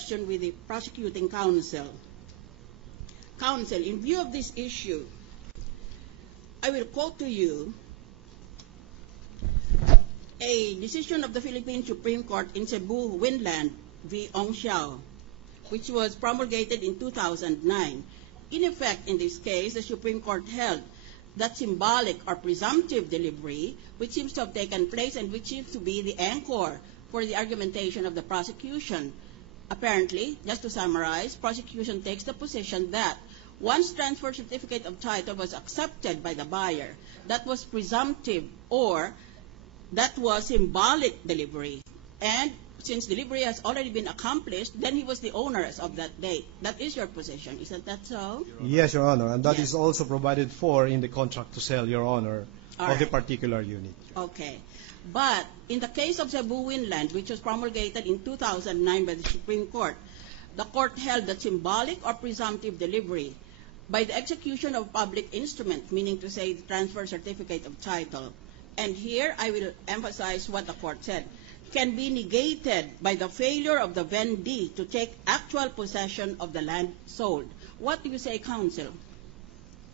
question with the prosecuting counsel. Counsel, in view of this issue, I will quote to you a decision of the Philippine Supreme Court in Cebu, Winland v. Ong Xiao, which was promulgated in 2009. In effect, in this case, the Supreme Court held that symbolic or presumptive delivery, which seems to have taken place and which seems to be the anchor for the argumentation of the prosecution. Apparently, just to summarize, prosecution takes the position that once transfer certificate of title was accepted by the buyer, that was presumptive or that was symbolic delivery. And since delivery has already been accomplished, then he was the owner as of that date. That is your position. Isn't that so? Yes, Your Honor. And that Yes. is also provided for in the contract to sell, Your Honor, All of the right. particular unit. Okay. But in the case of Cebu Winland, which was promulgated in 2009 by the Supreme Court, the court held that symbolic or presumptive delivery by the execution of public instrument, meaning to say the transfer certificate of title, and here I will emphasize what the court said, can be negated by the failure of the vendee to take actual possession of the land sold. What do you say, counsel?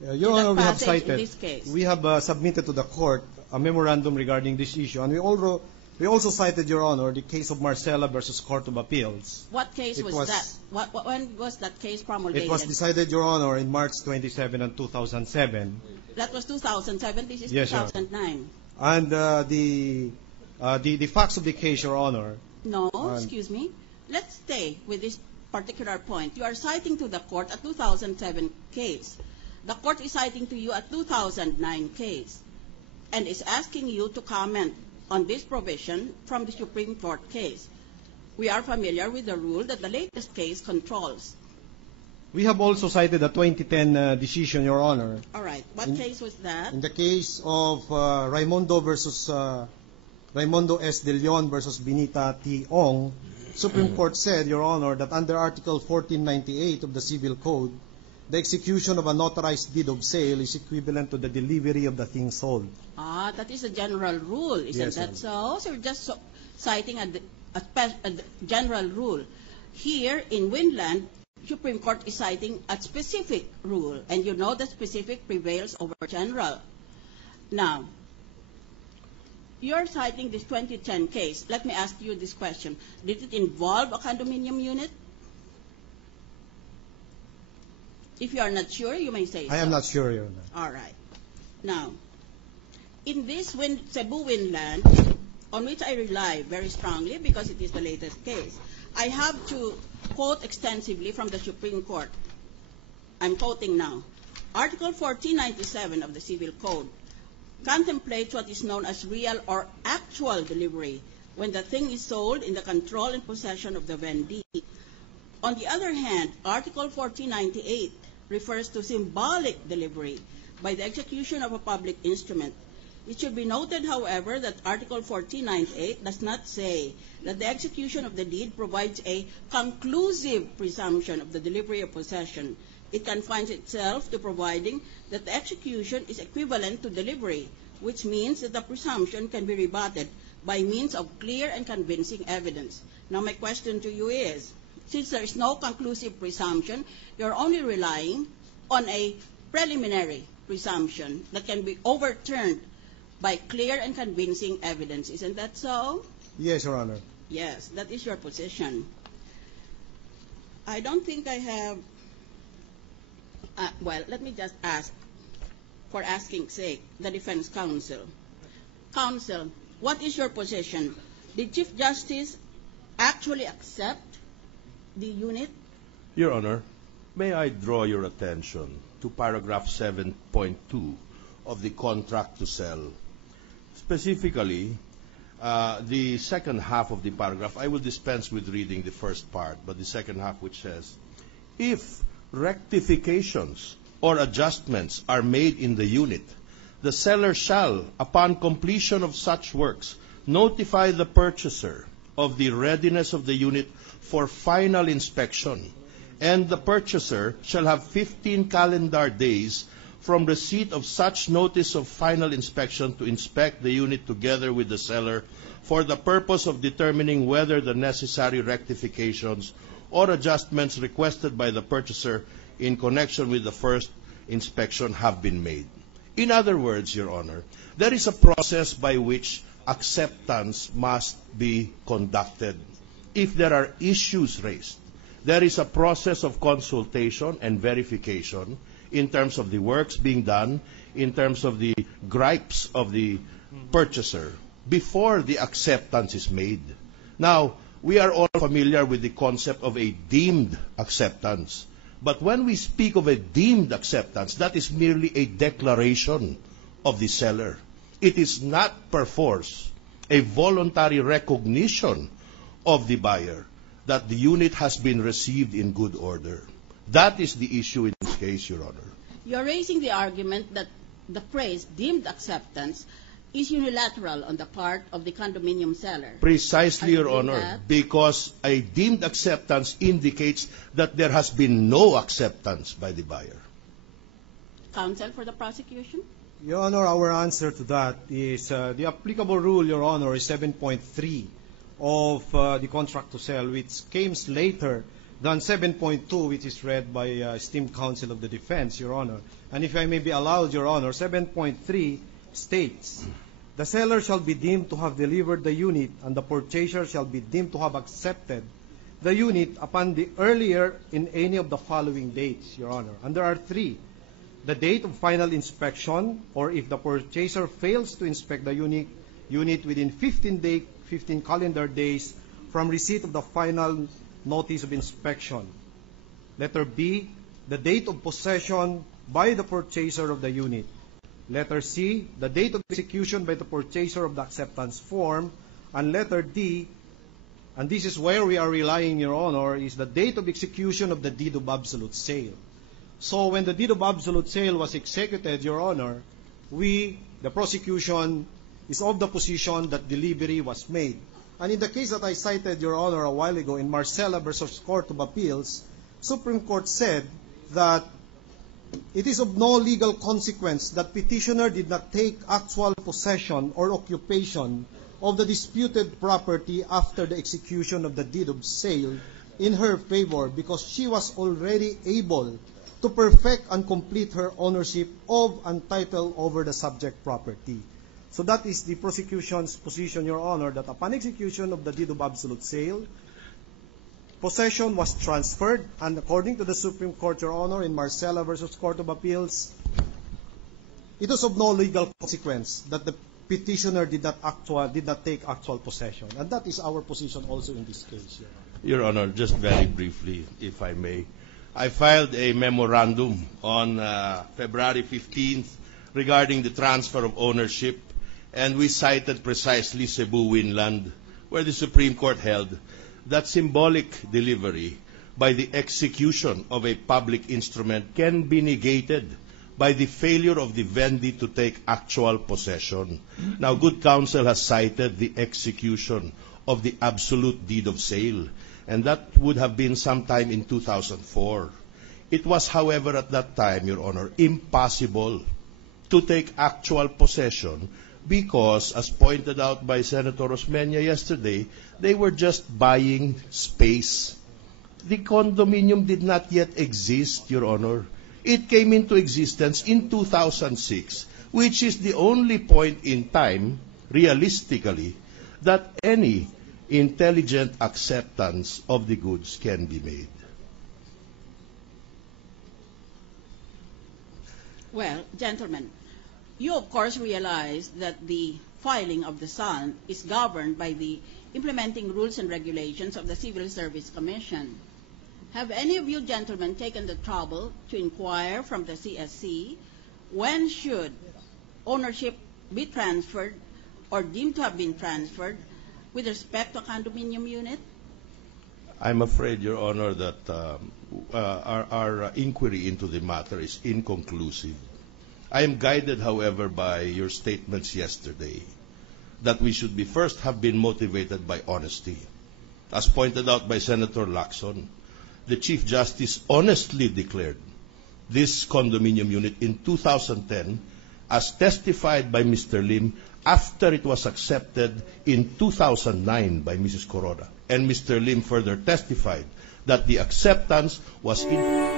Your that Honor, we have passage in cited, this case? we have submitted to the court a memorandum regarding this issue, and we also cited, Your Honor, the case of Marcela versus Court of Appeals. What case It was was- that? When was that case promulgated? It was decided, Your Honor, in March 27 and 2007. That was 2007. This is Yes, Your Honor. 2009. And the facts of the case, Your Honor. No, excuse me. Let's stay with this particular point. You are citing to the court a 2007 case. The court is citing to you a 2009 case and is asking you to comment on this provision from the Supreme Court case. We are familiar with the rule that the latest case controls. We have also cited a 2010 decision, Your Honor. All right. What case was that? In the case of Raimundo S. De Leon versus Benita T. Ong, Supreme Court said, Your Honor, that under Article 1498 of the Civil Code, the execution of a notarized deed of sale is equivalent to the delivery of the thing sold. That is a general rule, isn't Yes, that so? So you're just citing a general rule. Here in Winland, Supreme Court is citing a specific rule, and you know the specific prevails over general. Now, you're citing this 2010 case. Let me ask you this question. Did it involve a condominium unit? If you are not sure, you may say so. I am not sure, Your Honor. All right. Now, in this Cebu Winland, on which I rely very strongly because it is the latest case, I have to quote extensively from the Supreme Court. I'm quoting now. Article 1497 of the Civil Code contemplates what is known as real or actual delivery when the thing is sold in the control and possession of the vendee. On the other hand, Article 1498 refers to symbolic delivery by the execution of a public instrument. It should be noted, however, that Article 1498 does not say that the execution of the deed provides a conclusive presumption of the delivery of possession. It confines itself to providing that the execution is equivalent to delivery, which means that the presumption can be rebutted by means of clear and convincing evidence. Now, my question to you is, since there is no conclusive presumption, you're only relying on a preliminary presumption that can be overturned by clear and convincing evidence. Isn't that so? Yes, Your Honor. Yes, that is your position. I don't think I have, well, let me just ask, for asking sake, the defense counsel. Counsel, what is your position? Did Chief Justice actually accept the unit? Your Honor, may I draw your attention to paragraph 7.2 of the contract to sell. Specifically, the second half of the paragraph, I will dispense with reading the first part, but the second half which says, if rectifications or adjustments are made in the unit, the seller shall, upon completion of such works, notify the purchaser of the readiness of the unit for final inspection, and the purchaser shall have 15 calendar days from receipt of such notice of final inspection to inspect the unit together with the seller for the purpose of determining whether the necessary rectifications or adjustments requested by the purchaser in connection with the first inspection have been made. In other words, Your Honor, there is a process by which acceptance must be conducted. If there are issues raised, there is a process of consultation and verification in terms of the works being done, in terms of the gripes of the purchaser, before the acceptance is made. Now, we are all familiar with the concept of a deemed acceptance. But when we speak of a deemed acceptance, that is merely a declaration of the seller. It is not perforce a voluntary recognition of the buyer that the unit has been received in good order. That is the issue in this case, Your Honor. You're raising the argument that the phrase deemed acceptance is unilateral on the part of the condominium seller. Precisely, Your Honor, because a deemed acceptance indicates that there has been no acceptance by the buyer. Counsel for the prosecution? Your Honor, our answer to that is the applicable rule, Your Honor, is 7.3 of the contract to sell, which came later than 7.2, which is read by esteemed counsel of the defense, Your Honor. And if I may be allowed, Your Honor, 7.3 states, the seller shall be deemed to have delivered the unit and the purchaser shall be deemed to have accepted the unit upon the earlier in any of the following dates, Your Honor. And there are three. The date of final inspection, or if the purchaser fails to inspect the unit within 15 calendar days from receipt of the final notice of inspection. Letter B, the date of possession by the purchaser of the unit. Letter C, the date of execution by the purchaser of the acceptance form. And letter D, and this is where we are relying, Your Honor, is the date of execution of the deed of absolute sale. So when the deed of absolute sale was executed, Your Honor, the prosecution is of the position that delivery was made. And in the case that I cited, Your Honor, a while ago in Marcella versus Court of Appeals, Supreme Court said that it is of no legal consequence that petitioner did not take actual possession or occupation of the disputed property after the execution of the deed of sale in her favor, because she was already able to perfect and complete her ownership of and title over the subject property. So that is the prosecution's position, Your Honor, that upon execution of the deed of absolute sale, possession was transferred, and according to the Supreme Court, Your Honor, in Marcella versus Court of Appeals, it was of no legal consequence that the petitioner did not take actual possession. And that is our position also in this case, Your Honor. Your Honor, just very briefly, if I may. I filed a memorandum on February 15th regarding the transfer of ownership, and we cited precisely Cebu Winland, where the Supreme Court held that symbolic delivery by the execution of a public instrument can be negated by the failure of the vendee to take actual possession. Now, good counsel has cited the execution of the absolute deed of sale, and that would have been sometime in 2004. It was, however, at that time, Your Honor, impossible to take actual possession because, as pointed out by Senator Osmeña yesterday, they were just buying space. The condominium did not yet exist, Your Honor. It came into existence in 2006, which is the only point in time, realistically, that any intelligent acceptance of the goods can be made. Well, gentlemen, you of course realize that the filing of the SAN is governed by the implementing rules and regulations of the Civil Service Commission. Have any of you gentlemen taken the trouble to inquire from the CSC when should ownership be transferred or deemed to have been transferred with respect to a condominium unit? I'm afraid, Your Honor, that our inquiry into the matter is inconclusive. I am guided, however, by your statements yesterday that we should be first have been motivated by honesty. As pointed out by Senator Lacson, the Chief Justice honestly declared this condominium unit in 2010 as testified by Mr. Lim after it was accepted in 2009 by Mrs. Corona. And Mr. Lim further testified that the acceptance was in